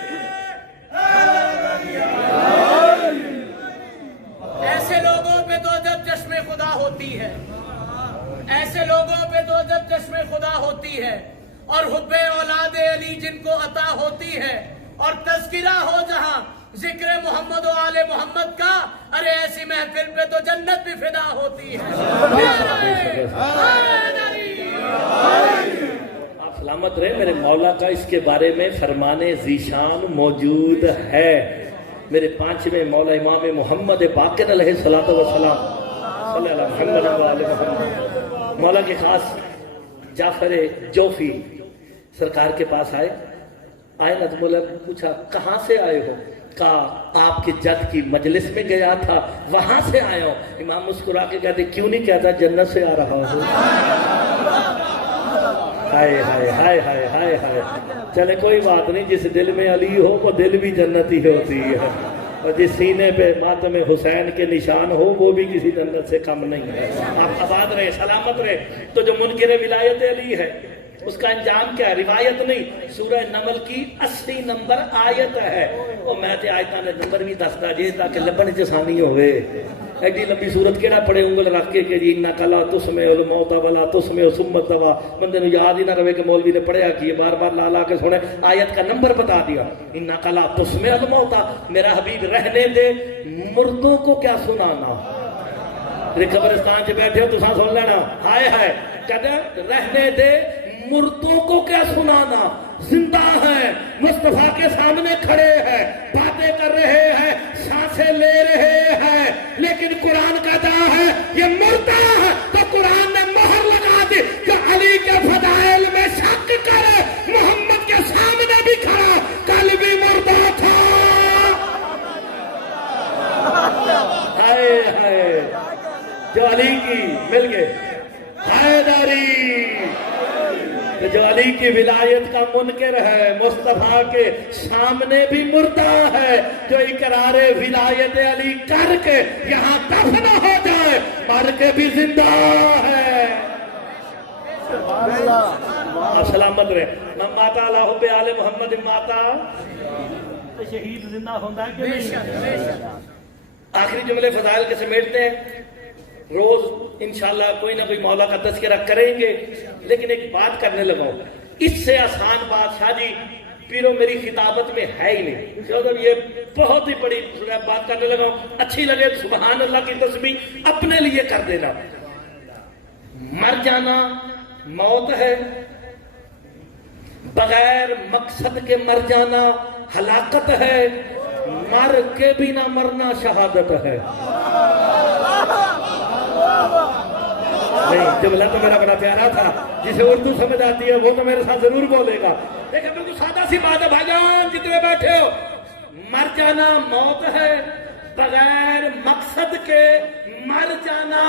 ایسے لوگوں پہ تو جب چشم خدا ہوتی ہے، ایسے لوگوں پہ تو جب چشم خدا ہوتی ہے، اور حب اولاد علی جن کو عطا ہوتی ہے، اور تذکرہ ہو جہاں ذکر محمد و آل محمد کا، ارے ایسی محفل پہ تو جنت بھی فدا ہوتی ہے۔ آپ سلامت رہے۔ میرے مولا کا اس کے بارے میں فرمان ذیشان موجود ہے۔ میرے 5ویں مولا امام محمد باقر علیہ الصلوۃ والسلام صلی اللہ محمد و آل محمد، مولا کے خاص جعفر جوفی سرکار کے پاس آئے نا تو مولا پوچھا کہاں سے آئے ہو؟ کہا آپ کے جد کی مجلس میں گیا تھا وہاں سے آیا ہوں۔ امام مسکرا کے کہتے کیوں نہیں کہتا جنت سے آ رہا ہوں؟ ہائے ہائے ہائے ہائے ہائے ہائے۔ چلے کوئی بات نہیں، جس دل میں علی ہو وہ دل بھی جنتی ہوتی ہے، اور جس سینے پہ ماتم حسین کے نشان ہو وہ بھی کسی جنت سے کم نہیں ہے۔ آپ آباد رہے، سلامت رہے۔ تو جو منکر ولایت علی ہے اس کا انجام کیا ہے؟ روایت نہیں، سورہ نمل کی 80 نمبر آیت ہے۔ وہ میں تے آیتاں نے نمبر بھی دستا جی تاکہ لبن چ آسانی ہوئے۔ ایڈی لمبی صورت کیڑا پڑھے انگل رکھ کے کہ جی انک لا تسمع الموت ولا تسمع الصم الدعاء، بندے نو یاد ہی نہ رہے کہ مولوی نے پڑھیا کی، بار بار لا لا کے سنے، آیت کا نمبر بتا دیا انک لا تسمع الموت۔ میرا حبیب رہنے دے، مردوں کو کیا سنانا؟ قبرستان سے بیٹھے ہو تو سن لینا، ہائے ہائے کہتے رہنے دے، مردوں کو کیا سنانا؟ زندہ ہیں، مصطفیٰ کے سامنے کھڑے ہیں، باتیں کر رہے ہیں، سانسیں لے رہے ہیں، لیکن قرآن کہتا ہے یہ مردہ ہے۔ تو قرآن نے مہر لگا دی کہ علی کے فضائل میں شک کرے علی کی مل گئے حیدری، تو جو علی کی ولایت کا منکر ہے مصطفیٰ کے سامنے بھی مردہ ہے، جو اقرار ولایت علی کر کے یہاں دفن ہو جائے مر کے بھی زندہ ہے۔ سلامت رہے من ماتا علی حب آل محمد ماتا، شہید زندہ ہوتا ہے کہ نہیں؟ آخری جملے فضائل کے سمیٹتے ہیں، روز انشاءاللہ کوئی نہ کوئی مولا کا تذکرہ کریں گے، لیکن ایک بات کرنے لگا ہوں، اس سے آسان بات شاہ جی پیرو میری خطابت میں ہے ہی نہیں، جب یہ بہت ہی بڑی بات کرنے لگا ہوں، اچھی لگے تو سبحان اللہ کی تسبیح اپنے لیے کر دینا۔ مر جانا موت ہے، بغیر مقصد کے مر جانا ہلاکت ہے، مر کے بھی نہ مرنا شہادت ہے۔ نہیں، جملہ تو میرا بڑا پیارا تھا، جسے اردو سمجھ آتی ہے وہ تو میرے ساتھ ضرور بولے گا، لیکن بالکل سادہ سی بات ہے بھائیان جتنے بیٹھے ہو، مر جانا موت ہے، بغیر مقصد کے مر جانا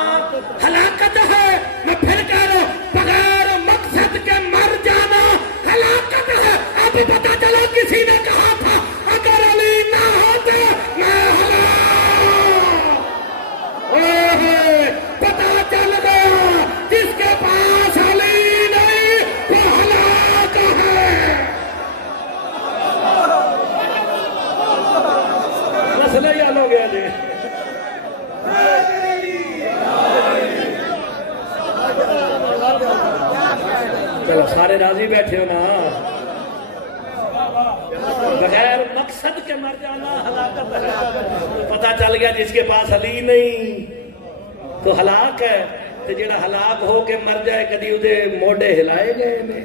ہلاکت ہے۔ میں پھر کہہ رہا ہوں، بغیر مقصد کے مر جانا ہلاکت ہے۔ ابھی پتا چلا کسی نے کہا تھا اگر علی نہ ہوتے میں ہلاک، پتا چل گیا جس کے پاس علی نہیں وہ ہلاک ہے۔ مسئلہ یہ حل ہو گیا جی۔ چلو سارے راضی بیٹھے ہو نا؟ بغیر مقصد کے مر جانا ہلاکت ہے۔ پتا چل گیا جس کے پاس علی نہیں تو ہلاک ہے، تو جڑا ہلاک ہو کے مر جائے کدی اودے موڈے ہلائے گئے نے؟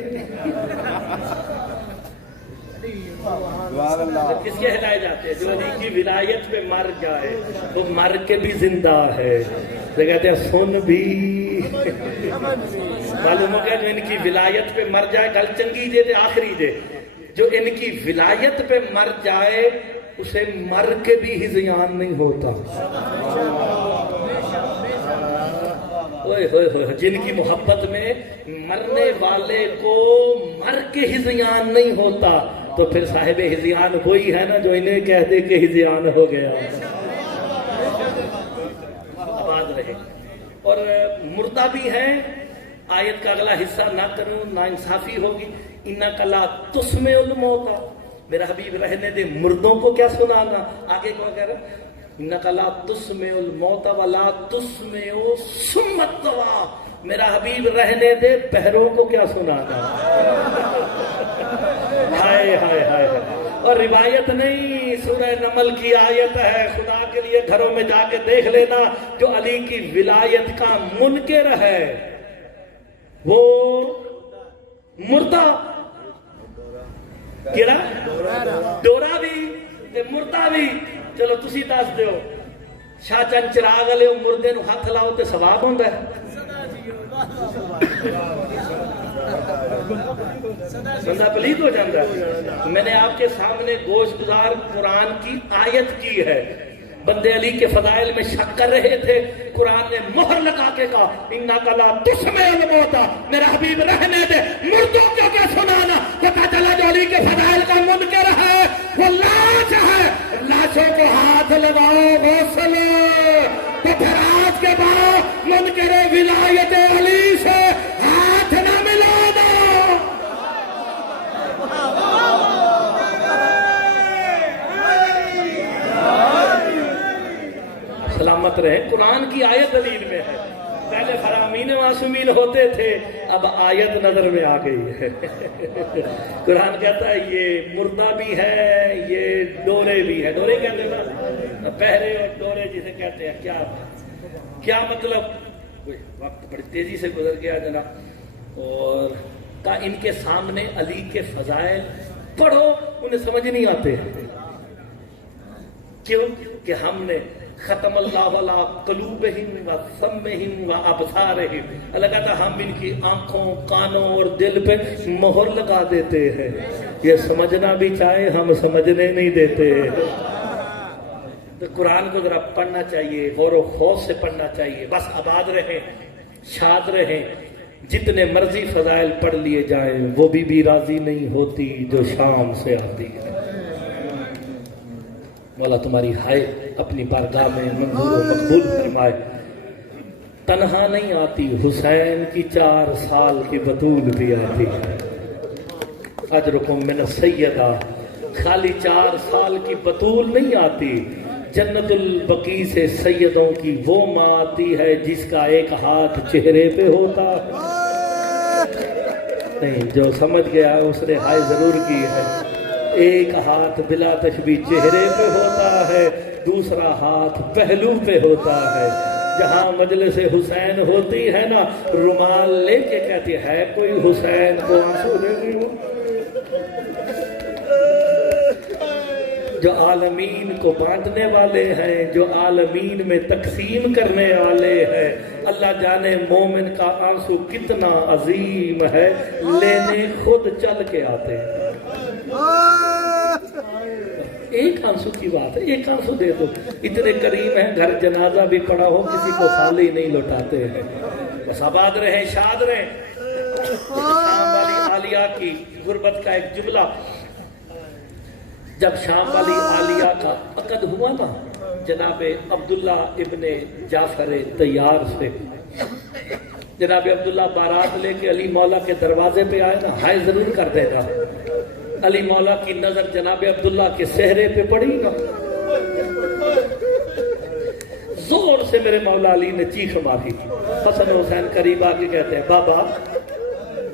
کس کے ہلائے جاتے ہیں؟ جو علی کی ولایت پہ مر جائے وہ مر کے بھی زندہ ہے، تو کہتے ہیں سن بھی معلوم ہو گیا جو ان کی ولایت پہ مر جائے، گل چنگی جے تے آخری جے، جو ان کی ولایت پہ مر جائے اسے مر کے بھی ہذیان نہیں ہوتا۔ جن کی محبت میں مرنے والے کو مر کے ہذیان نہیں ہوتا، تو پھر صاحب ہذیان وہی ہے نا جو انہیں کہہ دے کہ ہذیان ہو گیا۔ آباد رہے۔ اور مردہ بھی ہیں، آیت کا اگلا حصہ نہ کروں نا انصافی ہوگی، اِنَّكَ لَا تُسْمِعُ الْمَوْتَى، میرا حبیب رہنے دے مردوں کو کیا سنانا؟ آگے کیا کہہ رہا ہے؟ اِنَّكَ لَا تُسْمِعُ الْمَوْتَى وَلَا تُسْمِعُ صُمَّ الدَّوَاءَ، میرا حبیب رہنے دے بہروں کو کیا سنانا؟ ہائے ہائے ہائے۔ اور روایت نہیں، سورہ نمل کی آیت ہے، خدا کے لیے گھروں میں جا کے دیکھ لینا، جو علی کی ولایت کا منکر ہے وہ مردہ کیڑا ڈورا بھی تے مردہ بھی۔ چلو تسی دس دیو، شاہ چند چراغ والے مردے نو ہاتھ لاؤ تے ثواب ہوندا ہے؟ بندہ پلید ہو جاتا ہے۔ میں نے آپ کے سامنے گوشت گزار قرآن کی آیت کی ہے، بندے علی کے فضائل میں شک کر رہے تھے، قرآن نے مہر لگا کے کہا اِنَّكَ لَا تُسْمِعُ الْمَوْتَى، میرا حبیب رہنے دے مردوں کو کیا سنانا؟ پتہ چلا جو علی کے فضائل کا منکر ہے وہ لاش ہے، لاشوں کو ہاتھ لگاؤ غسل، تو پھر آج کے بعد منکر ولایت علی سے ہاتھ نہ ملانا۔ سلامت رہے، قرآن کی آیت دلیل میں ہے، پہلے فرامین معصومین ہوتے تھے، اب آیت نظر میں آ گئی ہے۔ قرآن کہتا ہے یہ مردہ بھی ہے، یہ ڈورے بھی ہے۔ ڈورے کہتے ہیں نا، پہرے اور ڈورے جسے کہتے ہیں، کیا مطلب؟ وقت بڑی تیزی سے گزر گیا جناب، اور ان کے سامنے علی کے فضائل پڑھو، انہیں سمجھ نہیں آتے۔ کیوں کہ ہم نے ختم اللہ علی قلوبہم و سمعہم و ابصارہم، اللہ کہتا ہم ان کی آنکھوں، کانوں اور دل پہ مہر لگا دیتے ہیں، یہ سمجھنا بھی چاہے ہم سمجھنے نہیں دیتے۔ تو قرآن کو ذرا پڑھنا چاہیے، غور و خوف سے پڑھنا چاہیے. بس آباد رہیں، شاد رہیں. جتنے مرضی فضائل پڑھ لیے جائیں وہ بھی راضی نہیں ہوتی جو شام سے آتی ہے. مولا تمہاری ہائے اپنی بارگاہ میں منظور و مقبول فرمائے. تنہا نہیں آتی، حسین کی 4 سال کی بطول بھی آتی ہے. اجرکم من السیدہ، خالی 4 سال کی بطول نہیں آتی. جنت البقیع سے سیدوں کی وہ ماں آتی ہے جس کا ایک ہاتھ چہرے پہ ہوتا ہے. نہیں، جو سمجھ گیا اس نے ہائے ضرور کی ہے. ایک ہاتھ بلا تشبیہ چہرے پہ ہوتا ہے، دوسرا ہاتھ پہلو پہ ہوتا ہے. جہاں مجلس حسین ہوتی ہے نا، رومال لے کے کہتی ہے کوئی حسین کو آنسو دے دی. جو عالمین کو بانٹنے والے ہیں، جو عالمین میں تقسیم کرنے والے ہیں، اللہ جانے مومن کا آنسو کتنا عظیم ہے، لینے خود چل کے آتے ہیں. ایک آنسو کی بات ہے، ایک آنسو دے دو. اتنے کریم ہیں، گھر جنازہ بھی پڑا ہو کسی کو خالی نہیں لوٹاتے ہیں. بس آباد رہیں، شاد رہیں. شام والی عالیہ کی غربت کا ایک جملہ، جب شام والی عالیہ کا عقد ہوا نا جناب عبداللہ ابن جعفر طیار سے، جناب عبداللہ بارات لے کے علی مولا کے دروازے پہ آئے نا، ہائے ضرور کر دے گا. علی مولا کی نظر جناب عبداللہ کے صحرے پہ پڑی نا، زور سے میرے مولا علی نے چیخ ماری. حسن حسین قریب آ کے کہتے ہیں بابا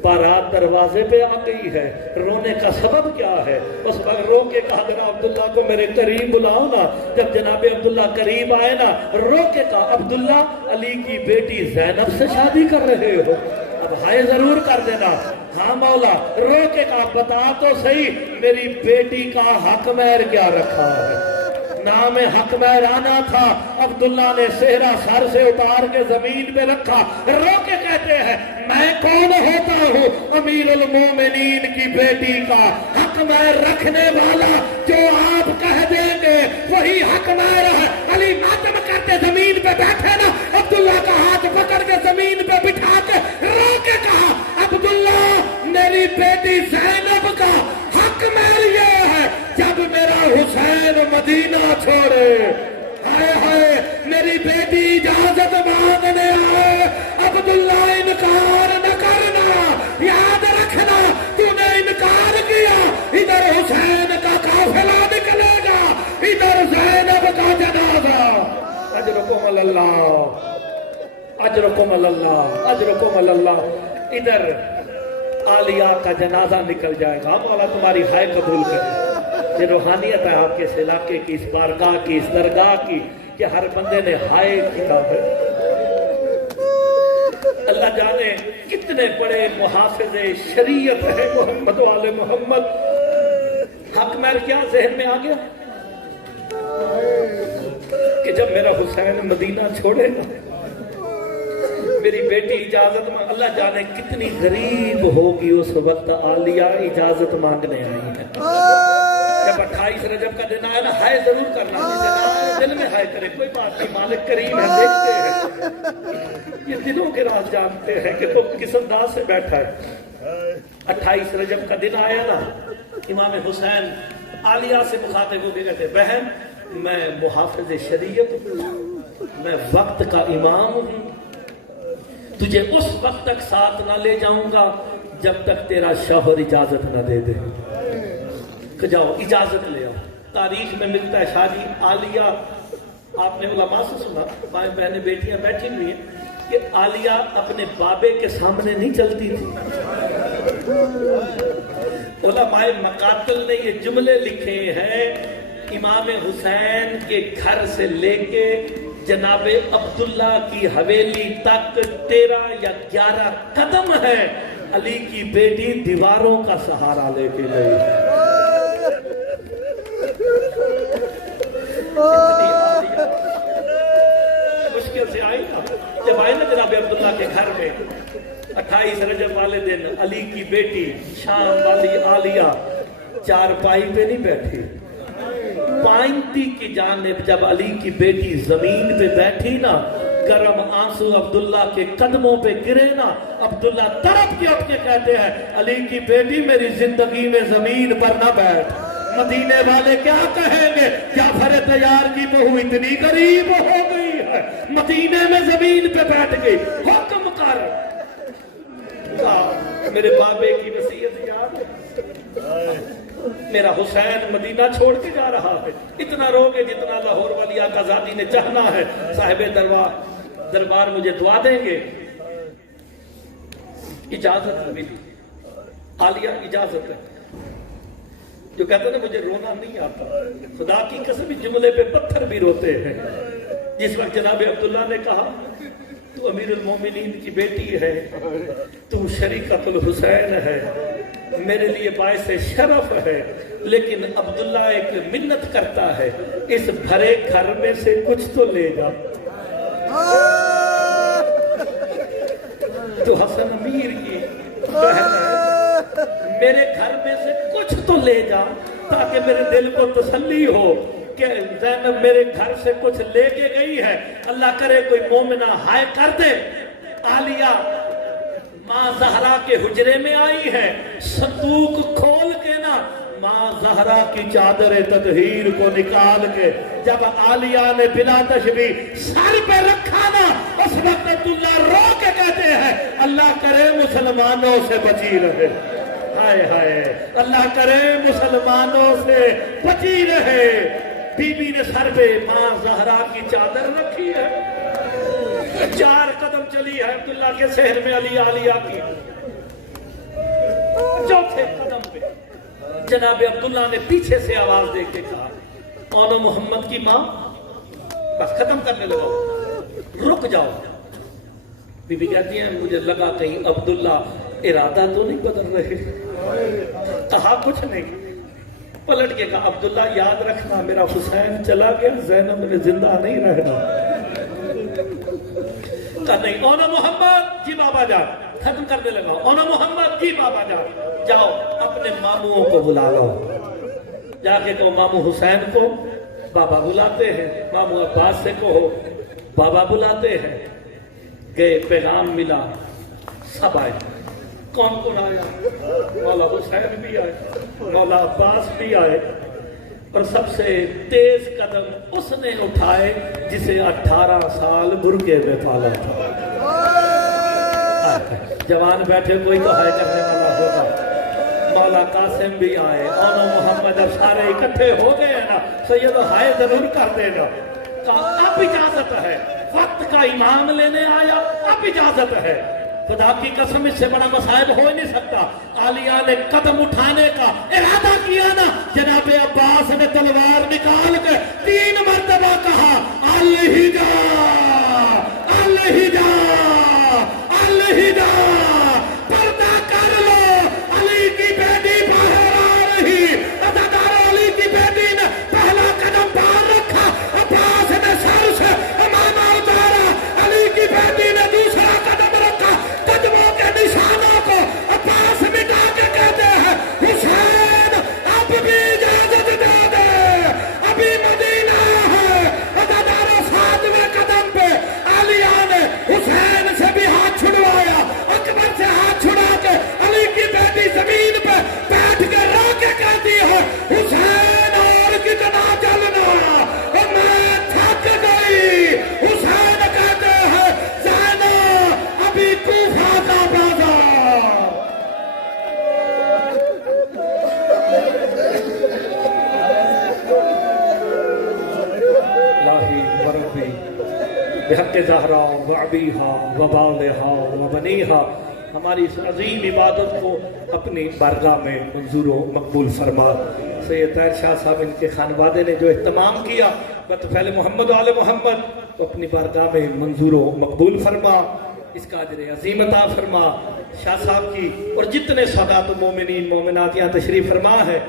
بارات دروازے پہ آ گئی ہے، رونے کا سبب کیا ہے؟ اس وقت رو کے کہا جناب عبداللہ کو میرے قریب بلاؤ نا. جب جناب عبداللہ قریب آئے نا، رو کے کہا عبداللہ علی کی بیٹی زینب سے شادی کر رہے ہو؟ اب ہائے ضرور کر دینا. ہاں مولا. رو کے کہا بتا تو صحیح میری بیٹی کا حق مہر کیا رکھا ہے؟ نام حق مہرانہ تھا. عبداللہ نے صحرا سر سے اتار کے زمین پہ رکھا. رو کے کہتے ہیں میں کون ہوتا ہوں امیر المومنین کی بیٹی کا حق مہر رکھنے والا؟ جو آپ کہہ دیں گے وہی حق مہر ہے. علی ماتم کرتے زمین پہ بیٹھے نا، عبداللہ کا ہاتھ پکڑ کے زمین پہ بٹھا کے رو کے کہا عبداللہ میری بیٹی زینب کا حق مہر یہ ہے جب میرا حسین مدینہ چھوڑے. ہائے ہائے میری بیٹی اجازت مانگنے آئے. عبداللہ انکار نہ کرنا، یاد رکھنا تو نے انکار کیا. ادھر حسین کا قافلہ نکلے گا، ادھر زینب کا جنازہ. اجرکم اللہ، اجرکم اللہ، اجرکم اللہ. ادھر عالیہ کا جنازہ نکل جائے گا. مولا تمہاری ہائے قبول کرے. یہ روحانیت ہے آپ کے اس علاقے کی، اس بارگاہ کی، اس درگاہ کی کہ ہر بندے نے ہائے کیا ہے. اللہ جانے کتنے بڑے محافظ شریعت ہے محمد والے محمد. حق مہر کیا ذہن میں آ گیا کہ جب میرا حسین مدینہ چھوڑے گا میری بیٹی اجازت مانگ. اللہ جانے کتنی غریب ہوگی اس وقت عالیہ اجازت مانگنے آئی ہے. جب 28 رجب کا دن آئے نا، ہائے ضرور کرنا. دل میں ہائے کرے کوئی بات نہیں، مالک کریم ہے، دیکھتے ہیں. یہ دلوں کے راز جانتے ہیں کہ تم کس انداز سے بیٹھا ہے. 28 رجب کا دن آیا نا، امام حسین عالیہ سے مخاطب ہو کے کہتے بہن میں محافظ شریعت ہوں، میں وقت کا امام ہوں، تجھے اس وقت تک ساتھ نہ لے جاؤں گا جب تک تیرا شوہر اجازت نہ دے دے. کہ جاؤ اجازت لے آؤ. تاریخ میں ملتا ہے شادی عالیہ، آپ نے علماء سے سنا، مائیں بہنیں بیٹیاں بیٹھی ہوئی ہیں کہ عالیہ اپنے بابے کے سامنے نہیں چلتی تھی. علماء مقاتل نے یہ جملے لکھے ہیں امام حسین کے گھر سے لے کے جناب عبداللہ کی حویلی تک 13 یا 11 قدم ہے. علی کی بیٹی دیواروں کا سہارا لے کے گئی. مشکل سے آئی نا، جب آئے نا جناب عبداللہ کے گھر میں 28 رجب والے دن علی کی بیٹی شام والی عالیہ چارپائی پہ نہیں بیٹھی، پائنتی کی جانب جب علی کی بیٹی زمین پہ بیٹھی نا، گرم آنسو عبداللہ کے قدموں پہ گرے نا، عبداللہ تڑپ کے اٹھ کے کہتے ہیں علی کی بیٹی میری زندگی میں زمین پر نہ بیٹھ، مدینے والے کیا کہیں گے، جعفر طیار کی بہو اتنی قریب ہو گئی ہے، مدینے میں زمین پہ بیٹھ گئی، حکم کر۔ میرے بابے کی وصیت یاد ہے، میرا حسین مدینہ چھوڑ کے جا رہا ہے، اتنا روگے جتنا لاہور والی آقا زادی نے چاہنا ہے۔ صاحب دربار مجھے دعا دیں گے، اجازت ملی، عالیہ اجازت ہے۔ جو کہتے ہیں نا مجھے رونا نہیں آتا، خدا کی قسم جملے پہ پتھر بھی روتے ہیں۔ جس وقت جناب عبداللہ نے کہا تو امیر المومنین کی بیٹی ہے، تو شریکۃ الحسین ہے، میرے لیے باعث شرف ہے، لیکن عبداللہ ایک منت کرتا ہے، اس بھرے گھر میں سے کچھ تو لے جا۔ تو حسن امیر کی بہن ہے، میرے گھر میں سے کچھ تو لے جا تاکہ میرے دل کو تسلی ہو کہ زینب میرے گھر سے کچھ لے کے گئی ہے، اللہ کرے کوئی مومنہ ہائے کر دے۔ عالیہ ماں زہرا کے حجرے میں آئی ہے، صندوق کھول کے نا ماں زہرا کی چادر تطہیر کو نکال کے جب عالیہ نے بلا تشبیہ سر پہ رکھا نا، اس وقت عبداللہ رو کے کہتے ہیں اللہ کرے مسلمانوں سے بچی رہے، ہائے ہائے اللہ کرے مسلمانوں سے بچی رہے۔ بی بی نے سر پہ ماں زہرا کی چادر رکھی ہے، 4 قدم چلی ہے عبداللہ کے شہر میں علی عالیہ کی، 4تھے قدم پہ جناب عبداللہ نے پیچھے سے آواز دے کے کہا اونو محمد کی ماں، بس ختم کرنے لگا، رک جاؤ۔ بی بی کہتی ہیں مجھے لگا کہیں عبداللہ ارادہ تو نہیں بدل رہے، کہا کچھ نہیں، پلٹ کے کہا عبداللہ یاد رکھنا میرا حسین چلا گیا، زینب میں زندہ نہیں رہنا۔ کہا نہیں اونا محمد جی بابا جان، ختم کرنے لگا اونا محمد جی بابا جان، جاؤ اپنے ماموں کو بلا لو، جا کے کہو ماموں حسین کو بابا بلاتے ہیں، ماموں عباس سے کہو بابا بلاتے ہیں۔ گئے، پیغام ملا، سب آئے، کون کون آیا؟ مولا حسین بھی آئے، مولا عباس بھی آئے، اور سب سے تیز قدم اس نے اٹھائے جسے 18 سال برگے میں پالا تھا۔ جوان بیٹھے کوئی تو ہائے کرنے والا ہوگا۔ مولا قاسم بھی آئے، اونو محمد، اب سارے اکٹھے ہو گئے نا، سید ہائے ضرور کر دے گا۔ اب اجازت ہے، وقت کا امام لینے آیا، اب اجازت ہے۔ خدا کی قسم اس سے بڑا مصائب ہو ہی نہیں سکتا۔ عالیہ نے قدم اٹھانے کا ارادہ کیا نا، جناب عباس نے تلوار نکال کے 3 مرتبہ کہا الہجا الہجا الہجا، پردہ کر لو، علی کی بیٹی باہر آ رہی۔ عزادار علی کی بیٹی نے پہلا قدم باہر رکھا، عباس نے سر سے امامہ اتارا، علی کی بیٹی نے دوسرا قدم رکھا، قدموں کے نشانوں کو عباس مٹا کے کہتے ہیں حسین اب بھی اجازت دے دے، ابھی مدینہ ہے۔ عزادار 7ویں قدم پہ عالیہ نے حسین سے بھی ہاتھ چھڑوایا، اکبر سے ہاتھ چھڑا کے علی کی بیٹی زمین پہ بیٹھ کے رو کے کہتی ہے حسین اور کتنا چلنا، میں تھک گئی۔ حسین کہتے ہیں زینب ابھی کوفہ کا بازار۔ الہی وربی بحق زہرا وعبیہا وبالہا وبنیہا، ہماری اس عظیم عبادت کو اپنی بارگاہ میں منظور و مقبول فرما۔ سید طاہر شاہ صاحب ان کے خانوادے نے جو اہتمام کیا بطفیل محمد و آل محمد تو اپنی بارگاہ میں منظور و مقبول فرما، اس کا اجر عظیم عطا فرما۔ شاہ صاحب کی اور جتنے سادات و مومنین مومنات یہاں تشریف فرما ہے،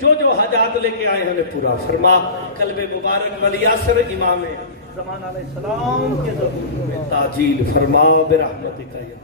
جو جو حاجات لے کے آئے ہیں انہیں پورا فرما۔ قلب مبارک ولی یاسر امام زمان علیہ السلام کے ظہور میں تاجیل فرما برحمتک یا